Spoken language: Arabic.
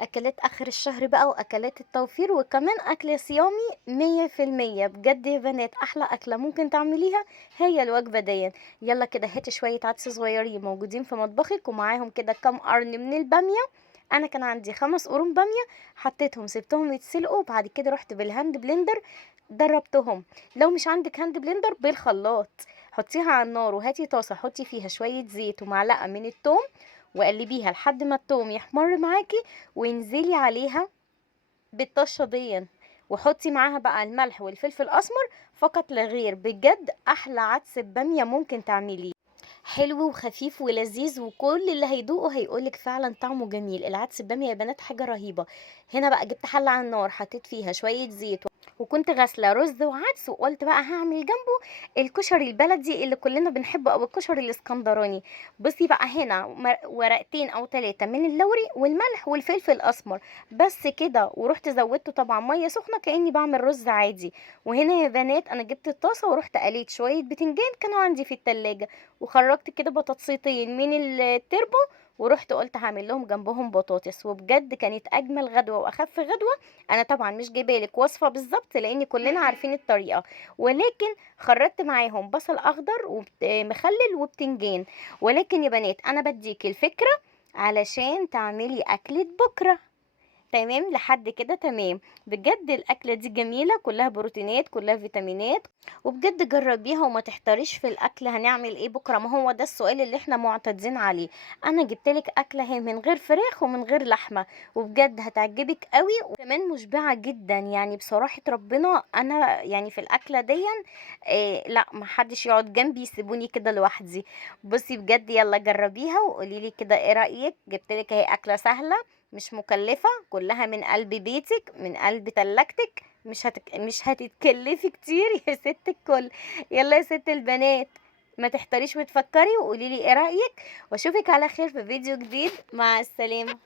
أكلات آخر الشهر بقى وأكلات التوفير وكمان أكل صيامي 100%. بجد يا بنات أحلى أكلة ممكن تعمليها هي الوجبة ديًا. يالّا كده هاتي شوية عدس صغيرين موجودين في مطبخِك ومعاهم كده كام قرن من البامية. أنا كان عندي 5 قرون بامية، حطيتهم سِبتهم يتسلقوا وبعد كده رُحت بالهاند بلندر ضربتهم. لو مش عندِك هاند بلندر بالخلاط، حطيها على النار وهاتي طاسة حطي فيها شوية زيت ومعلقة من التوم وقلبيها لحد ما التوم يحمر معاكِ، وانزلي عليها بالطشة ديًا، وحطي معاها بقى الملح والفلفل الأسمر فقط لا غير. بجد أحلى عدس ببامية ممكن تعمليه، حلو وخفيف ولذيذ وكل اللي هيدوقه هيقول لِك فعلًا طعمه جميل. العدس ببامية يا بنات حاجة رهيبة. هنا بقى جبت حلة على النار حطيت فيها شوية زيت وكنت غاسلة رز وعدس وقُلت بقى هاعمل جنبه الكشري البلدي اللي كلنا بنحبه أو الكشري الإسكندراني. بُصّي بقى هنا ورقتين أو 3 من اللوري والملح والفلفل الأسمر، بس كده. ورُحت زوّدته طبعًا مَيّة سخنة كإني باعمل رز عادي. وهنا يا بنات أنا جبت الطاسة ورُحت قليت شوية بتنجان كانوا عندي في التلاجة، وخرّجت كده بطاطسيتين من التربو ورُحت قُلت هاعمل لهم جنبهم بطاطس. وبجد كانت أجمل غدوة وأخف غدوة. أنا طبعًا مش جايبة لِك وصفة بالضبط لإن كلنا عارفين الطريقة، ولكن خرّجت معاهم بصل أخضر مخلل وبتنجان. ولكن يا بنات أنا بادّيكِ الفكرة علشان تعملي أكلة بُكرة. تمام، لحد كده تمام. بجد الأكلة دي جميلة كلّها بروتينات كلّها فيتامينات، وبجد جرّبيها وما تحتاريش في الأكل هنعمل إيه بكرة، ما هو ده السؤال اللي إحنا معتادين عليه. أنا جبت لِك أكلة أهي من غير فراخ ومن غير لحمة، وبجد هتعجبِك أوي وكمان مشبعة جدًا. يعني بصراحة ربنا أنا يعني في الأكلة ديًّا لأ ما حدش يقعد جنبي يسيبوني كده لوحدي. بُصّي بجد يالّا جرّبيها وقولي لي كده إيه رأيِك. جبت لِك أهي أكلة سهلة مش مكلفة كلها من قلب بيتك من قلب تلاجتك، مش هتتكلفي كتير يا ست الكل. يلا يا ست البنات ما تحتاريش وتفكري وقوليلي ايه رأيك، واشوفك على خير في فيديو جديد. مع السلامة.